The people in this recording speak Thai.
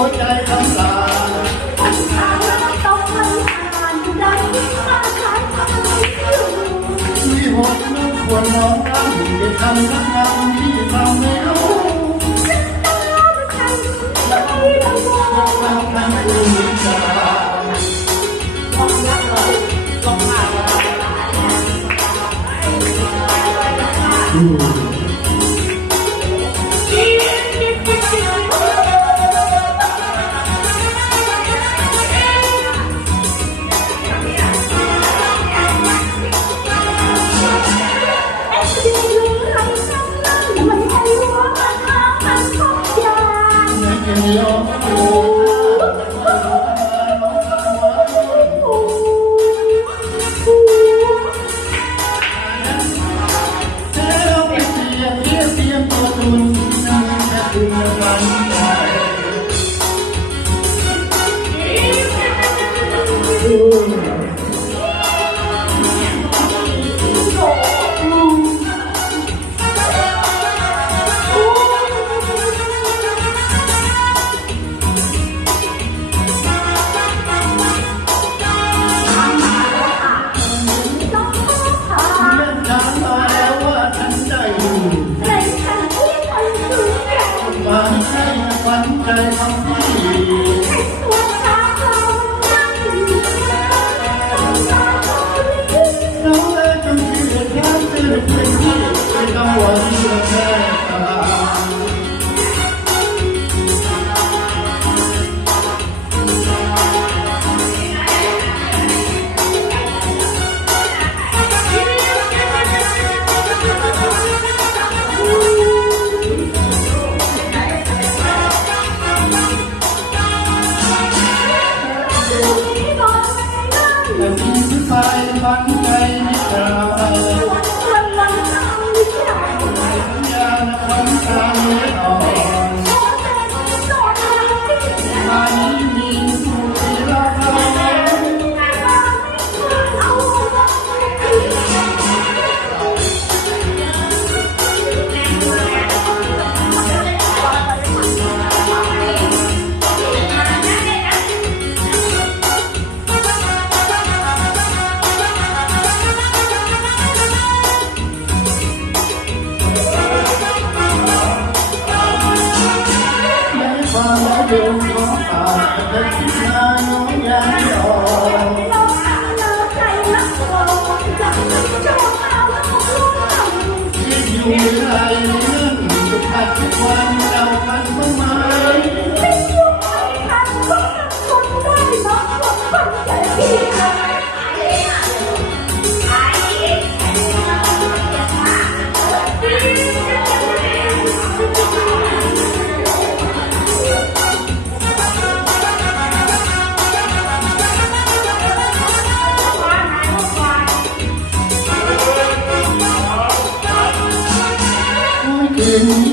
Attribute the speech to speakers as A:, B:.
A: หัวใจทั้งำลายที่หกนั้นควรมองตามเด็กทำรักงามที่ทำให้ เที่ คื